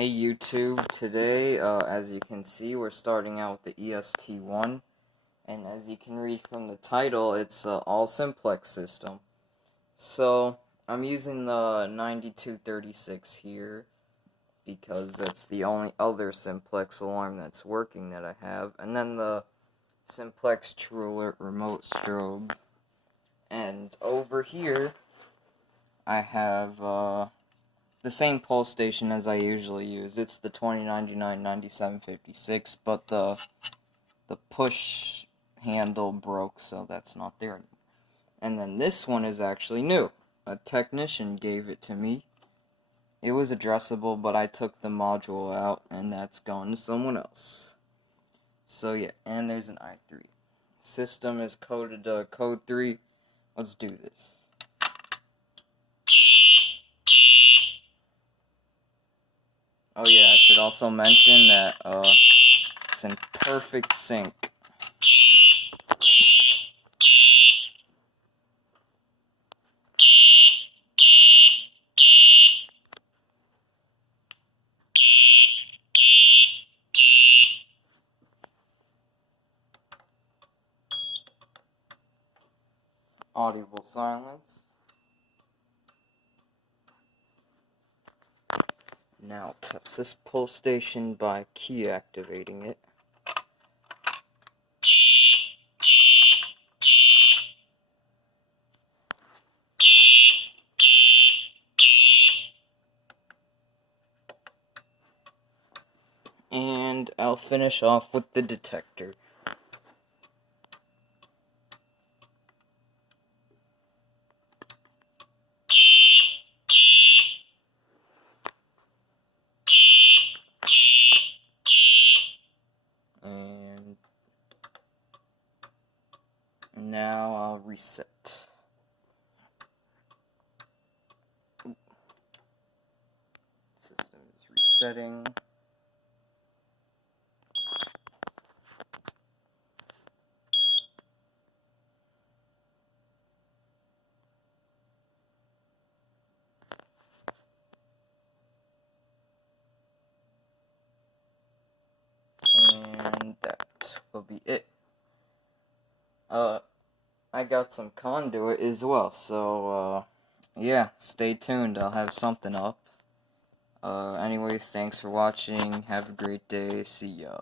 Hey YouTube, today, as you can see, we're starting out with the EST1, and as you can read from the title, it's an all Simplex system. So, I'm using the 9236 here, because that's the only other Simplex alarm that's working that I have, and then the Simplex True Alert remote strobe, and over here, I have, the same pole station as I usually use. It's the 2099-9756, but the push handle broke, so that's not there anymore. And then this one is actually new. A technician gave it to me. It was addressable, but I took the module out, and that's gone to someone else. So yeah, and there's an i3. System is coded to code 3. Let's do this. Oh yeah, I should also mention that it's in perfect sync. Audible silence. Now test this pull station by key activating it. And I'll finish off with the detector. And now I'll reset. System is resetting. And that will be it. I got some conduit as well, so, yeah, stay tuned, I'll have something up. Anyways, thanks for watching, have a great day, see ya.